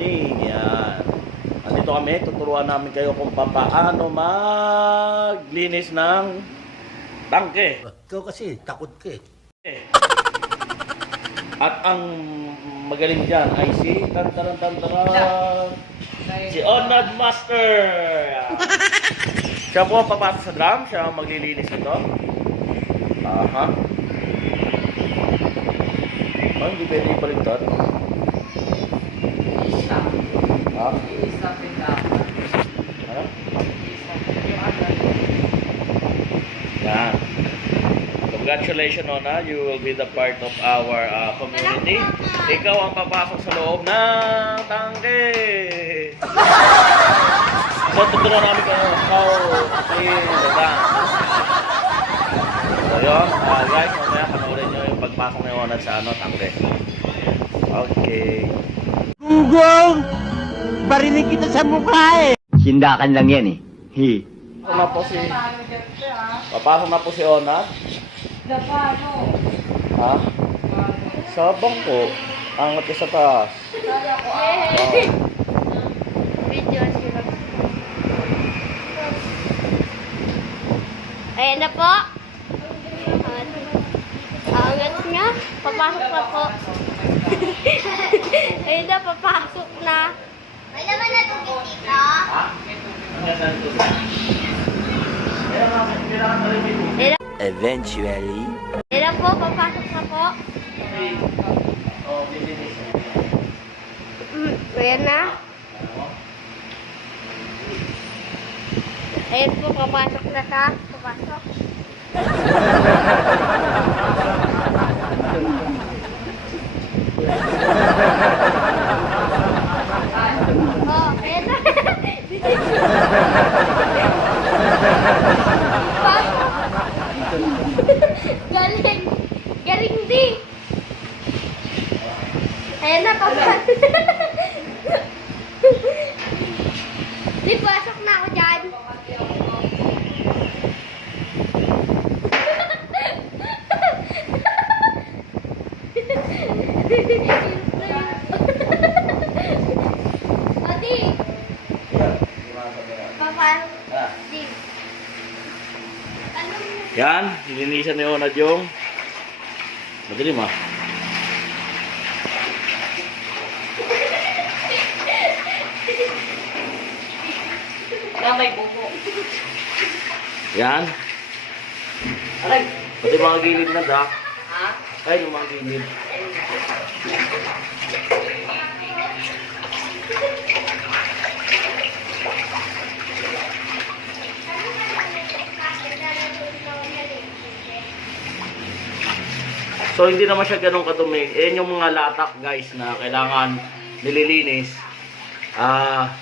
morning. Yan. Andito kami, tuturuan namin kayo kung paano maglinis ng tangke. Ikaw kasi, takot ka eh. At ang magaling dyan ay si tan tan tan tan si Onad Master. Yan. Siya po ang papasok sa drum, siya ang maglilinis nito. Aha. Oh, hindi pwede ipaligtad. Ha? Ano? Yan. Congratulations, Nona. You will be the part of our uh, community. Ikaw ang papasok sa loob ng tangke. so, tuturuan namin kayo how to clean the tank. So, yun. Uh, guys, mamaya panoorin nyo yung pagpasok ni Nona sa ano, tangke. Okay. Gugong! Barinig kita sa mukha eh! Sindakan lang yan eh. Hi. Papasok na po si... Papasok na po si Ona. Ha? Sa bangko. Angat ka sa taas. Oh. Video sila. Ayan na po. Angat nga. Papasok na po. Ayun na, papasok na. May naman na tubig dito. Ha? Ito? Kaya nga, kailangan na rin ito. Eventually. na po, papasok na po. Oh, lilinis. Mm, ayan na. Ayun po, papasok na ka. Papasok. Oh, ayan na. Pasok. Galing. Galing di. Ayan na, papasok. Di, pasok na ako dyan. Adi, papa, Ah. di. Ano mo? Yan, nilinisan ni Onad yung madilim ah. Na may. Yan. Aray. Pati mga gilid na dak. Ha? Ay, yung mga gilid. So, hindi naman siya ganun kadumi. Yan yung mga latak, guys, na kailangan nililinis. Ah,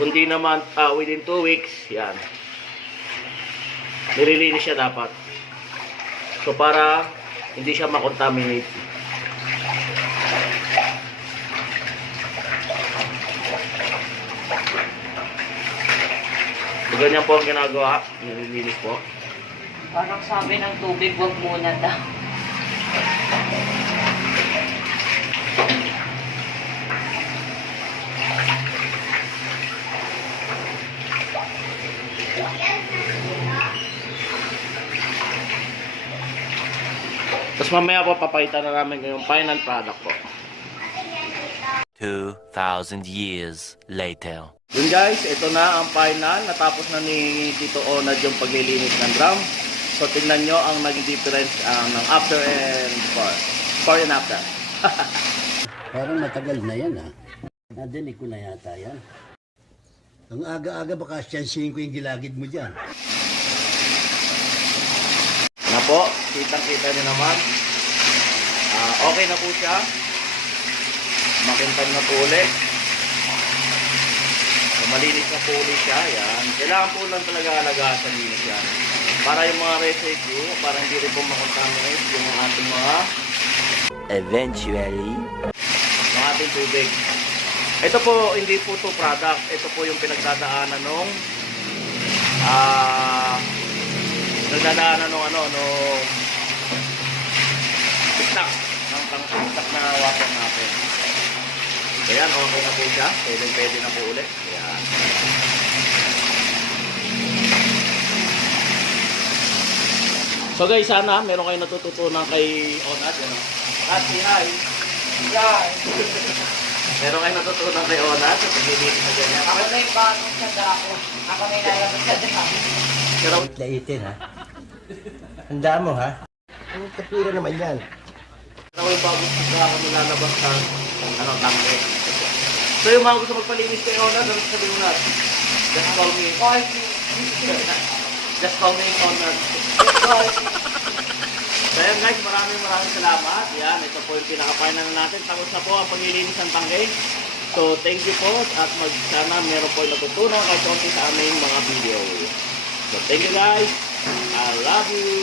kundi naman ah, within 2 weeks, yan. Nililinis siya dapat. So, para hindi siya makontaminate. ganyan po ang ginagawa. Nililinis po. Parang sabi ng tubig, wag muna daw. Tapos mamaya po papakita na namin yung final product po. 2,000 years later. Yun guys, ito na ang final. Natapos na ni Tito Onad yung paglilinis ng drum. So tingnan nyo ang naging difference ang ng after and before. Before and after. Parang matagal na yan ah. Nadinig ko na yata yan. Ang aga-aga baka siyansihin ko yung gilagid mo dyan. Na po, kitang-kita nyo naman. Ah, okay na po siya. Makintab na po ulit. So, malinis na po ulit siya. Yan. Kailangan po lang talaga alagaan sa linis yan. Para yung mga residue, para hindi rin po makontaminate yung ating mga Eventually. ng ating tubig. Ito po, hindi po to product. Ito po yung pinagdadaanan nung ah nagdadaanan nung ano, nung tiktak ng pang tiktak na water natin. Ayan, okay na po siya. Pwede, pwede na po ulit. Ayan. So guys, sana meron kayo natututunan kay Onat. Ano? At si Hi. Hi. meron kayo natutunan kay Onat sa paglilinis na ganyan. Ako na yung bagong sa dako. Ako na yung lalabas sa dako. Pero Laitin ha. Handa mo ha. Ang kapira naman yan. ako yung bago sa ako nilalabas sa ano, tangke. So yung mga gusto magpalinis kay Onat, ano sabi mo na? Just call me. Just call me Connor. Kaya guys, maraming maraming salamat. Yan, ito po yung pinaka-final natin. Tapos na po ang paglilinis ng tanggay. So, thank you po at mag, sana meron po natutunan kahit konti sa aming mga video. So, thank you guys. I love you.